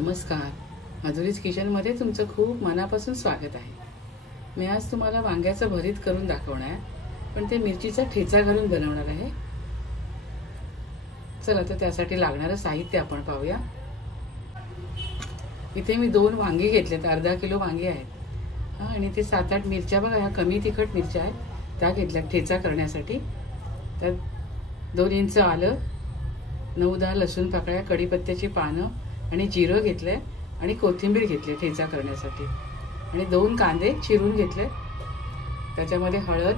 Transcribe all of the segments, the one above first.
नमस्कार, माधुरीज किचनमध्ये तुमचं खूप मनापासून स्वागत आहे। मी आज तुम्हाला वांग्याचं भरीत करून दाखवणार आहे, पण ते मिरचीचा ठेचा घालून बनवणार आहे। चला तर त्यासाठी लागणारं साहित्य आपण पाहूया। इथे मी 2 वांगी घेतलेत, अर्धा किलो वांगी आहेत आणि ते 7-8 मिरच्या बघा, ह्या कमी तिखट मिरच्या आहेत, त्या घेतल्या ठेचा करण्यासाठी। त्यात 2 इंच आलं, 9-10 लसूण पाकळ्या, कढीपत्त्याची पानं आणि जिरं घेतले आणि कोथिंबीर घेतली ठेचा करण्यासाठी आणि 2 कांदे चिरून घेतले। त्याच्यामध्ये हळद,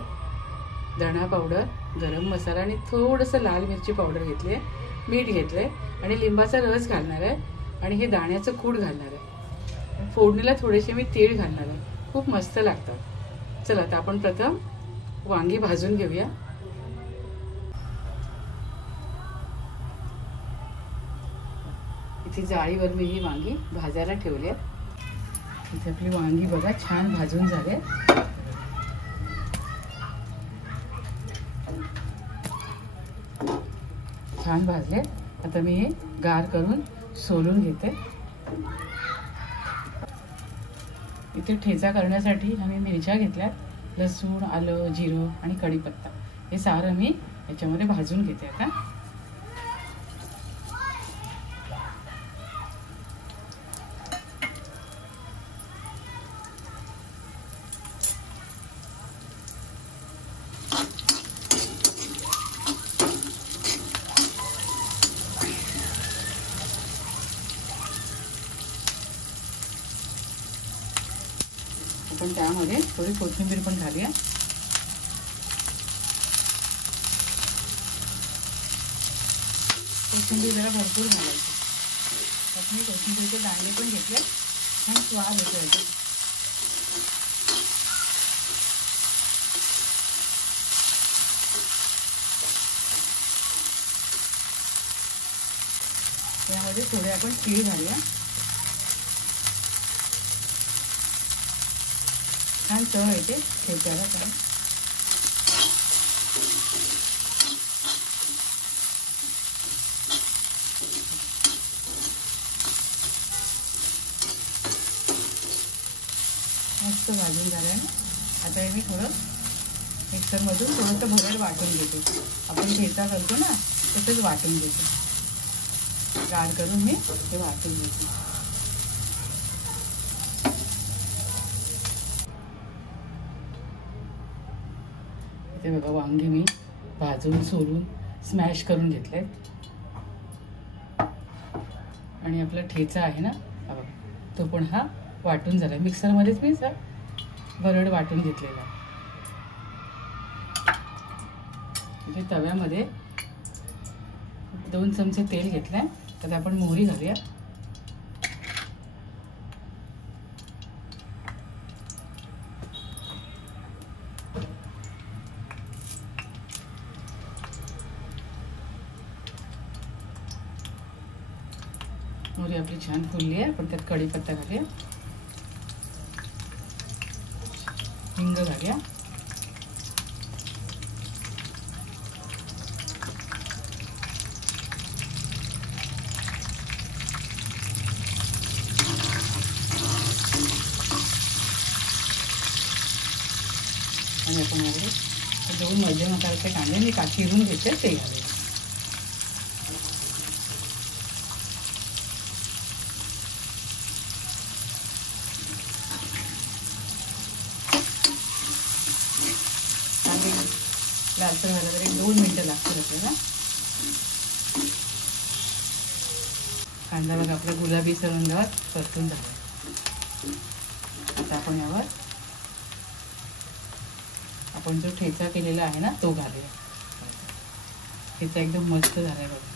धणा पावडर, गरम मसाला आणि थोडंसं लाल मिरची पावडर घेतली, मीठ घेतले आणि लिंबाचा रस घालणार आहे आणि हे दाण्याचं कूट घालणार आहे। फोडणीला थोडेसे मी तीळ घालणार आहे, खूप मस्त लागतात। चला तर आपण प्रथम वांगी भाजून घेऊया। इथे जाळीवर मी ही वांगी भाजायला ठेवली आहेत। इथे आपली वांगी बघा छान भाजून झाले, छान भाजले। आता मी हे गार करून सोलून घेते। इथे ठेचा करण्यासाठी आम्ही मिरच्या घेतल्या, लसूण, आलं, जिरं आणि कढीपत्ता हे सारं मी याच्यामध्ये भाजून घेते। आता आपण त्यामध्ये थोडी कोथिंबीर पण घालूया। कोथिंबीर जरा भरपूर घालायची। आपण कोथिंबीरचे दाणे पण घेतले, छान स्वाद येतो याचा। त्यामध्ये थोडे आपण तीळ घालूया, छान चव येते ठेच्याला। छान मस्त भाजून झालं। आता हे मी थोडं मिक्सरमधून थोडंसं भरड वाटून घेते। आपण ठेचा करतो ना तसंच वाटून घेते, गार करून मी हे वाटून घेते। ते बघा वांगी मी भाजून सोलून स्मॅश करून घेतले आणि आपला ठेचा आहे ना बघा, तो पण हा वाटून झाला। मिक्सरमध्येच मी भरड वाटून घेतलेला। इथे तव्यामध्ये 2 चमचे तेल घेतलंय, तर आपण मोहरी घालूया। मोहरी आपली छान फुलली आहे, पण त्यात कढीपत्ता घालूया, हिंग घालूया, आणि आपण यामध्ये 2 मध्यम आकाराचे कांदे मी चिरून घेते ते घालूया। लालसर व्हायला तरी 2 मिनिटं लागतील आपल्याला। कांदा बघा आपला गुलाबी रंगावर परतून झाला। आता आपण यावर आपण जो ठेचा केलेला आहे ना तो घालूया। ठेचा एकदम मस्त झालाय बघा।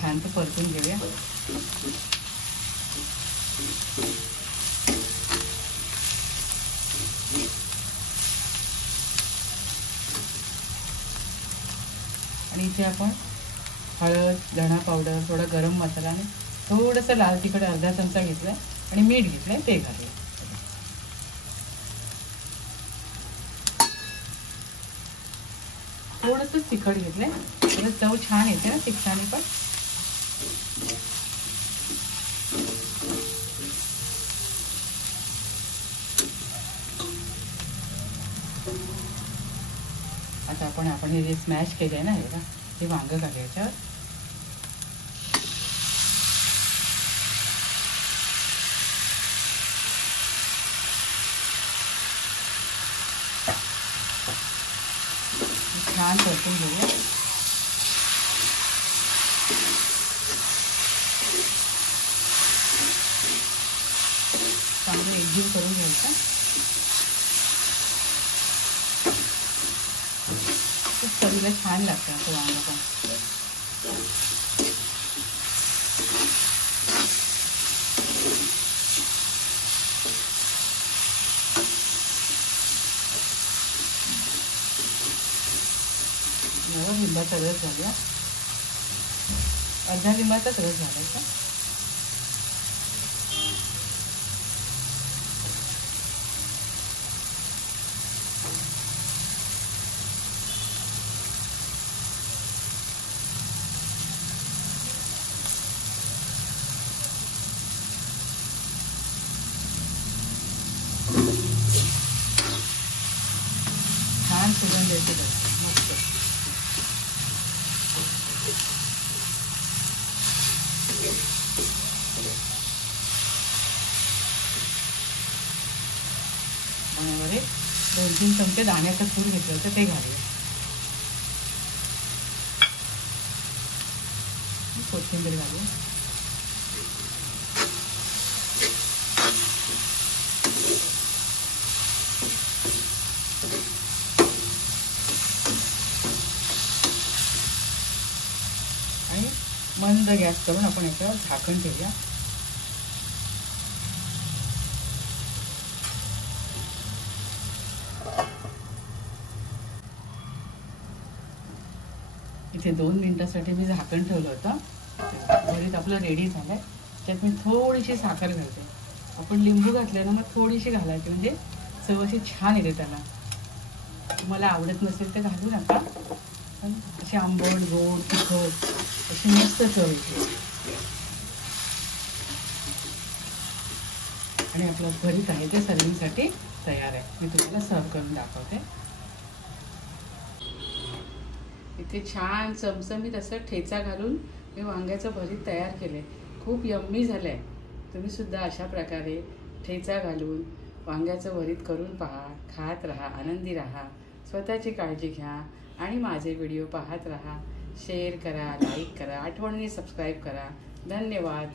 छान ते परतून घेऊया। आणि इथे आपण हळद, धणा पावडर, थोडा गरम मसाला आणि थोडंसं लाल तिखट अर्धा चमचा घेतलाय आणि मीठ घेतलंय ते घालूया। थोडंसंच तिखट घेतलंय, तर चव छान येते ना तिखटाने पण. आता आपण हे जे स्मॅश केले आहे ना हे वांगं घालायचं. छान परतून घेऊया. चांगलं एकजीव करून घ्यायचं. खूप चवीला छान लागतं असं वांगं पण. लिंबाचा रस झाला, अर्धा लिंबाचाच रस घालायचा. छान सुगंध येते मस्त. आणि 2-3 चमचे दाण्याचं कूट घेतलं होतं ते घालूया. कोथिंबीर घालूया. आणि मंद गॅस करून आपण याच्यावर झाकण ठेवूया. इथे 2 मिनिटासाठी मी झाकण ठेवलं होतं. भरीत आपलं रेडी झालंय. त्यात मी थोडीशी साखर घालते. आपण लिंबू घातलं ना मग थोडीशी घालायची, म्हणजे चव अशी छान येते त्याला. तुम्हाला आवडत नसेल तर घालू नका, पण अशी आंबट गोड तिखट अशी मस्त चव येते. आणि आपलं भरीत आहे ते सर्विंगसाठी तयार आहे. मी तुम्हाला सर्व करून दाखवते. इथे छान चमचमीत असं ठेचा घालून मी वांग्याचं भरीत तयार केलं आहे. खूप यम्मी झालं आहे. तुम्ही सुद्धा अशा प्रकारे ठेचा घालून वांग्याचं भरीत करून पहा. खात राहा, आनंदी राहा, स्वतःची काळजी घ्या आणि माझे व्हिडिओ पाहत राहा. शेअर करा, लाईक करा, आठवणीने सबस्क्राईब करा. धन्यवाद.